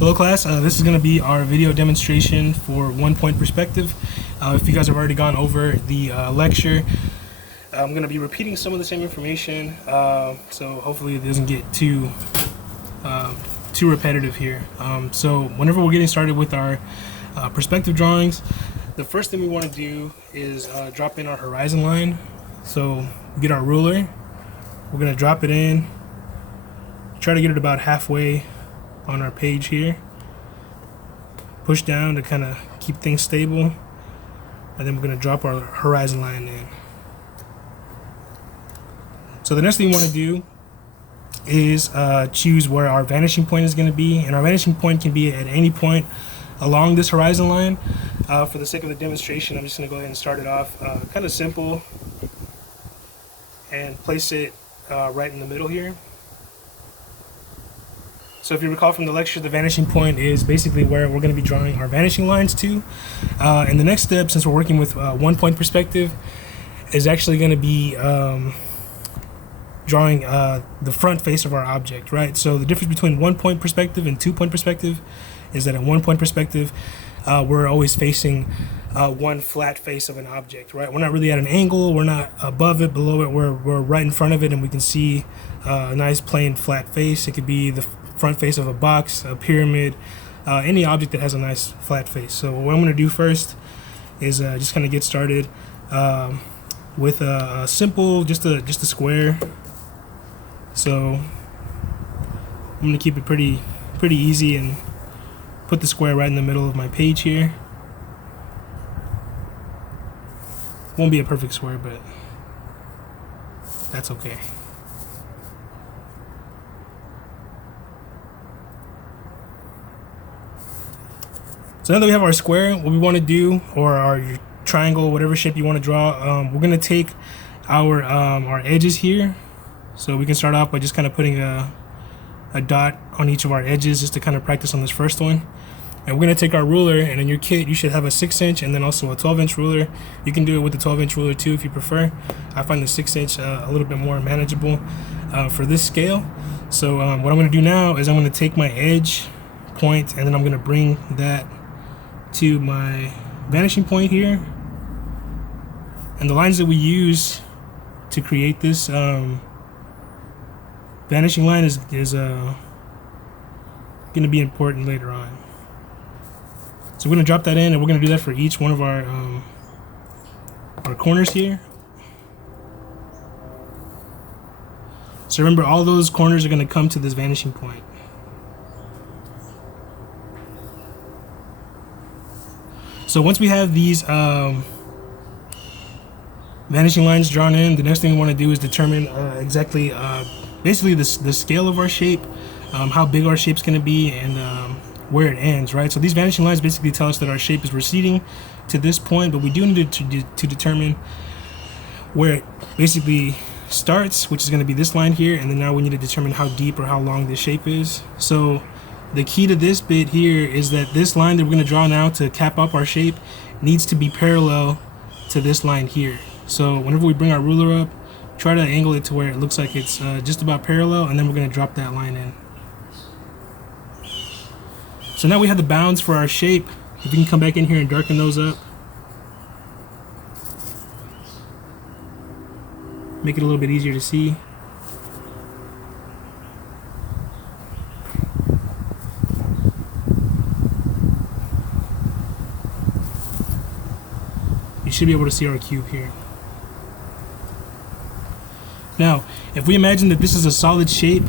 Hello class, this is going to be our video demonstration for one-point perspective. If you guys have already gone over the lecture, I'm going to be repeating some of the same information, so hopefully it doesn't get too repetitive here. So whenever we're getting started with our perspective drawings, the first thing we want to do is drop in our horizon line. So get our ruler, we're going to drop it in, try to get it about halfway on our page here, push down to kind of keep things stable, and then we're going to drop our horizon line in. So the next thing we want to do is choose where our vanishing point is going to be, and our vanishing point can be at any point along this horizon line. For the sake of the demonstration, I'm just going to go ahead and start it off kind of simple and place it right in the middle here. So if you recall from the lecture, the vanishing point is basically where we're going to be drawing our vanishing lines to. And the next step, since we're working with one-point perspective, is actually going to be drawing the front face of our object, right? So the difference between one-point perspective and two-point perspective is that in one-point perspective, we're always facing one flat face of an object, right? We're not really at an angle, we're not above it, below it, we're right in front of it, and we can see a nice plain flat face. It could be the front face of a box, a pyramid, any object that has a nice flat face. So what I'm going to do first is just kind of get started with a simple, just a square. So I'm going to keep it pretty easy and put the square right in the middle of my page here. Won't be a perfect square, but that's okay. So now that we have our square, what we want to do, or our triangle, whatever shape you want to draw, we're going to take our edges here. So we can start off by just kind of putting a dot on each of our edges just to kind of practice on this first one. And we're going to take our ruler, and in your kit you should have a 6-inch and then also a 12-inch ruler. You can do it with the 12-inch ruler too if you prefer. I find the 6-inch a little bit more manageable for this scale. So what I'm going to do now is I'm going to take my edge point, and then I'm going to bring that to my vanishing point here, and the lines that we use to create this vanishing line is going to be important later on. So we're going to drop that in, and we're going to do that for each one of our corners here. So remember, all those corners are going to come to this vanishing point. So once we have these vanishing lines drawn in, the next thing we want to do is determine exactly, basically the scale of our shape, how big our shape's going to be, and where it ends, right? So these vanishing lines basically tell us that our shape is receding to this point, but we do need to determine where it basically starts, which is going to be this line here, and then now we need to determine how deep or how long this shape is. So the key to this bit here is that this line that we're going to draw now to cap up our shape needs to be parallel to this line here. So whenever we bring our ruler up, try to angle it to where it looks like it's just about parallel, and then we're going to drop that line in. So now we have the bounds for our shape. If we can come back in here and darken those up, make it a little bit easier to see. You should be able to see our cube here. Now, if we imagine that this is a solid shape,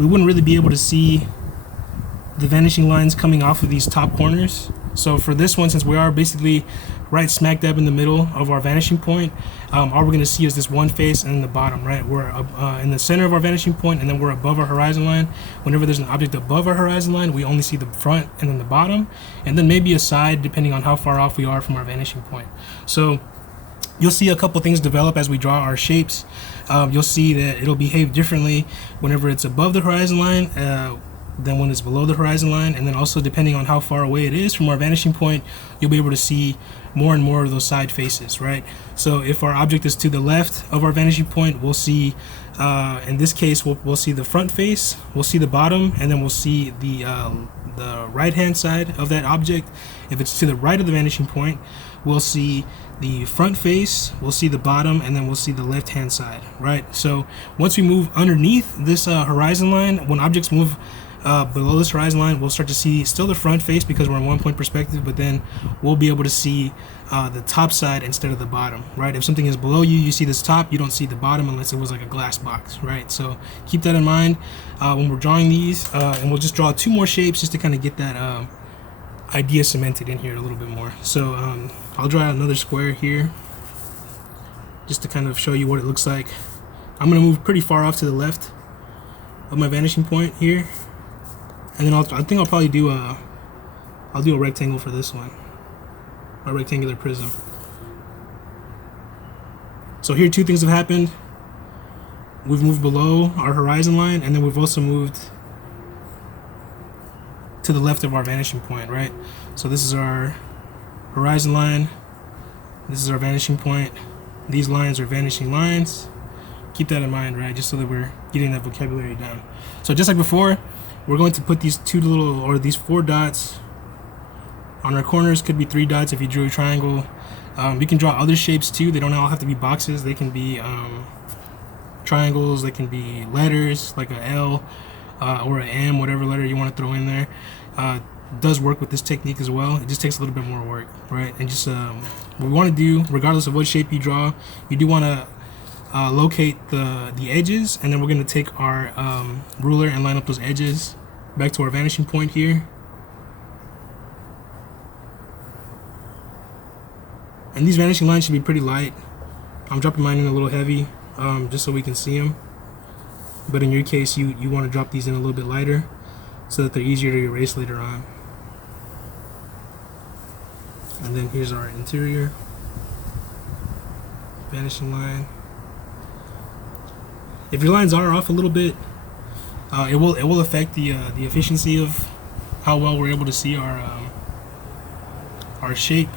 we wouldn't really be able to see the vanishing lines coming off of these top corners. So for this one, since we are basically right smack dab in the middle of our vanishing point, all we're going to see is this one face and then the bottom, right? We're in the center of our vanishing point, and then we're above our horizon line. Whenever there's an object above our horizon line, we only see the front and then the bottom, and then maybe a side depending on how far off we are from our vanishing point. So you'll see a couple things develop as we draw our shapes. You'll see that it'll behave differently whenever it's above the horizon line than when it's below the horizon line, and then also depending on how far away it is from our vanishing point, you'll be able to see more and more of those side faces, right? So if our object is to the left of our vanishing point, we'll see In this case, we'll see the front face, we'll see the bottom, and then we'll see the right hand side of that object. If it's to the right of the vanishing point, we'll see the front face, we'll see the bottom, and then we'll see the left hand side, right? So once we move underneath this horizon line, when objects move below this horizon line, we'll start to see still the front face because we're in 1-point perspective, but then we'll be able to see the top side instead of the bottom, right? If something is below you, you see this top, you don't see the bottom unless it was like a glass box, right? So keep that in mind when we're drawing these, and we'll just draw 2 more shapes just to kind of get that idea cemented in here a little bit more. So I'll draw another square here just to kind of show you what it looks like. I'm going to move pretty far off to the left of my vanishing point here, and then I think I'll probably do a rectangle for this one, a rectangular prism. So here 2 things have happened. We've moved below our horizon line, and then we've also moved to the left of our vanishing point, right? So this is our horizon line, this is our vanishing point. These lines are vanishing lines. Keep that in mind, right? Just so that we're getting that vocabulary down. So just like before, we're going to put these these 4 dots on our corners. Could be 3 dots if you drew a triangle. We can draw other shapes too. They don't all have to be boxes. They can be triangles. They can be letters like a L or an M, whatever letter you want to throw in there. Does work with this technique as well. It just takes a little bit more work, right? And just what we want to do, regardless of what shape you draw, you do want to locate the edges, and then we're going to take our ruler and line up those edges back to our vanishing point here. And these vanishing lines should be pretty light. I'm dropping mine in a little heavy just so we can see them. But in your case, you want to drop these in a little bit lighter so that they're easier to erase later on. And then here's our interior vanishing line. If your lines are off a little bit, it will affect the efficiency of how well we're able to see our shape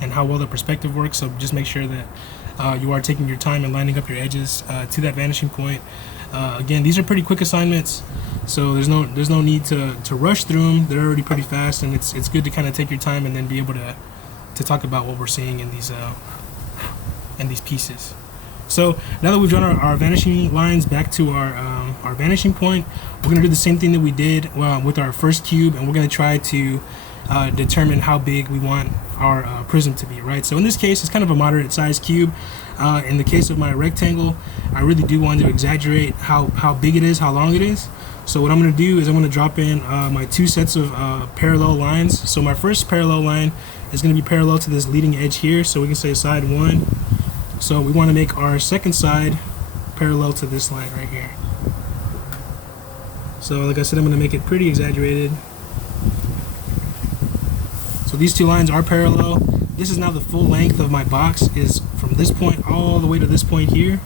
and how well the perspective works. So just make sure that you are taking your time and lining up your edges to that vanishing point. Again, these are pretty quick assignments, so there's no need to rush through them. They're already pretty fast, and it's good to kind of take your time and then be able to talk about what we're seeing in these pieces. So now that we've drawn our vanishing lines back to our vanishing point, we're going to do the same thing that we did with our first cube, and we're going to try to determine how big we want our prism to be, right? So in this case, it's kind of a moderate sized cube. In the case of my rectangle, I really do want to exaggerate how big it is, how long it is. So what I'm going to do is I'm going to drop in my 2 sets of parallel lines. So my first parallel line is going to be parallel to this leading edge here, so we can say side 1. So we want to make our second side parallel to this line right here. So like I said, I'm going to make it pretty exaggerated. So these 2 lines are parallel. This is now the full length of my box, is from this point all the way to this point here.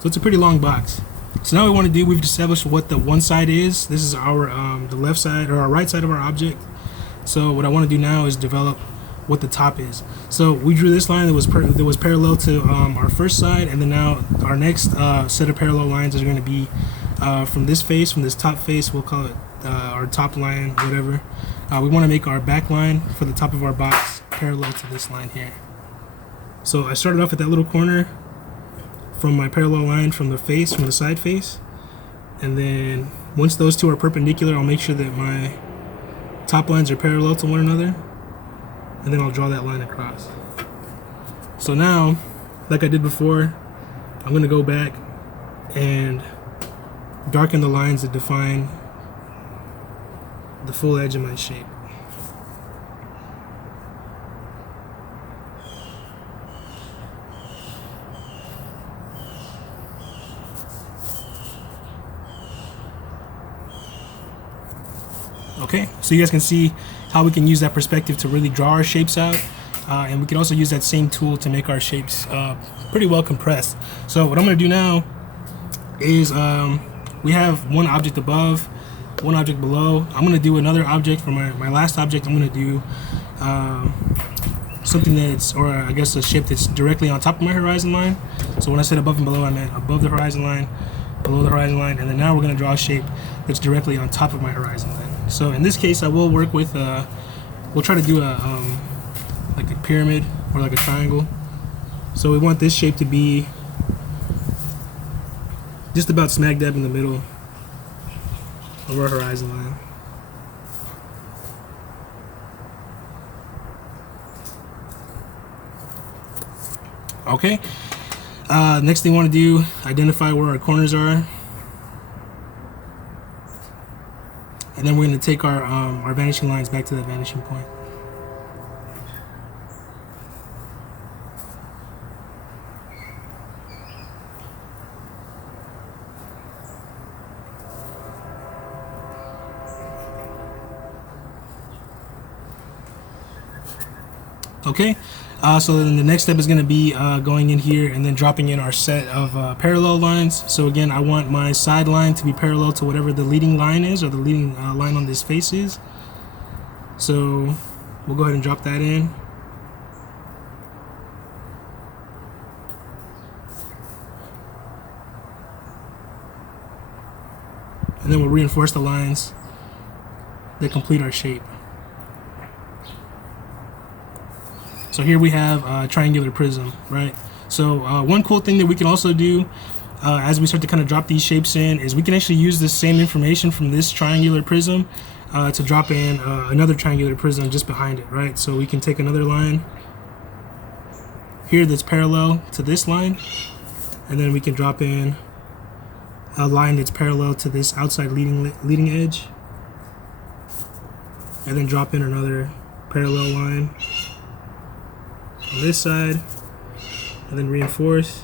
So it's a pretty long box. So now what we want to do, we've established what the one side is. This is our the left side, or our right side of our object. So what I want to do now is develop what the top is. So we drew this line that was parallel to our first side, and then now our next set of parallel lines is going to be from this face, from this top face. We'll call it our top line, whatever. We want to make our back line for the top of our box parallel to this line here. So I started off at that little corner from my parallel line from the face, from the side face, and then once those 2 are perpendicular, I'll make sure that my top lines are parallel to one another, and then I'll draw that line across. So now, like I did before, I'm going to go back and darken the lines that define the full edge of my shape. Okay, so you guys can see how we can use that perspective to really draw our shapes out, and we can also use that same tool to make our shapes pretty well compressed. So what I'm going to do now is we have one object above, one object below. I'm going to do another object for my last object. I'm going to do something that's, or I guess a shape that's directly on top of my horizon line. So when I said above and below, I meant above the horizon line, below the horizon line, and then now we're going to draw a shape that's directly on top of my horizon line. So in this case, I will work with, we'll try to do a like a pyramid or like a triangle. So we want this shape to be just about smack dab in the middle of our horizon line. Okay. Next thing we want to do, identify where our corners are, and then we're going to take our vanishing lines back to that vanishing point. Okay, so then the next step is going to be going in here and then dropping in our set of parallel lines. So again, I want my side line to be parallel to whatever the leading line is, or the leading line on this face is. So we'll go ahead and drop that in. And then we'll reinforce the lines that complete our shape. So here we have a triangular prism, right? So one cool thing that we can also do as we start to kind of drop these shapes in is we can actually use the same information from this triangular prism to drop in another triangular prism just behind it, right? So we can take another line here that's parallel to this line, and then we can drop in a line that's parallel to this outside leading edge, and then drop in another parallel line on this side, and then reinforce.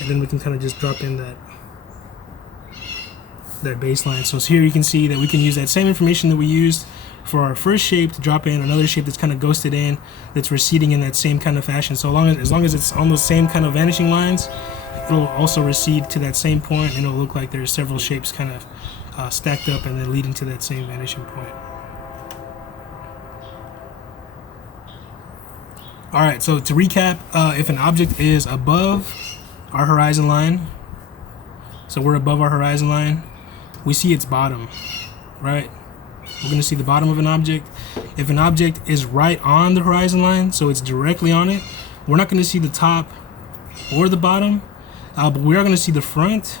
And then we can kind of just drop in that baseline. So here you can see that we can use that same information that we used for our first shape to drop in another shape that's kind of ghosted in, that's receding in that same kind of fashion. So as long as it's on those same kind of vanishing lines, it'll also recede to that same point, and it'll look like there's several shapes kind of stacked up and then leading to that same vanishing point. All right, so to recap, if an object is above our horizon line, so we're above our horizon line, we see its bottom, right? We're gonna see the bottom of an object. If an object is right on the horizon line, so it's directly on it, we're not gonna see the top or the bottom, but we are gonna see the front,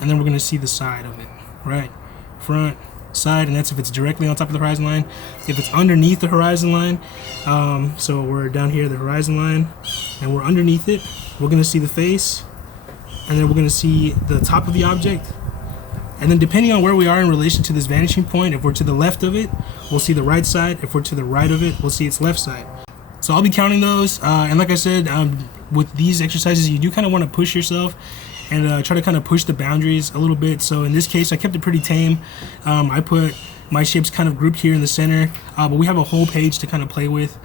and then we're gonna see the side of it, right? Front, side, and that's if it's directly on top of the horizon line. If it's underneath the horizon line, so we're down here, the horizon line, and we're underneath it, we're going to see the face, and then we're going to see the top of the object. And then depending on where we are in relation to this vanishing point, if we're to the left of it, we'll see the right side. If we're to the right of it, we'll see its left side. So I'll be counting those, and like I said, with these exercises, you do kind of want to push yourself and try to kind of push the boundaries a little bit. So in this case, I kept it pretty tame. I put my shapes kind of grouped here in the center, but we have a whole page to kind of play with.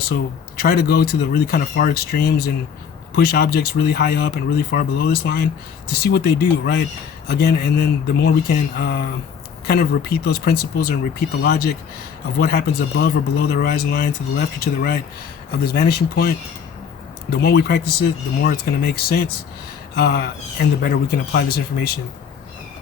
So try to go to the really kind of far extremes and push objects really high up and really far below this line to see what they do, right? Again, and then the more we can kind of repeat those principles and repeat the logic of what happens above or below the horizon line, to the left or to the right of this vanishing point, the more we practice it, the more it's going to make sense. And the better we can apply this information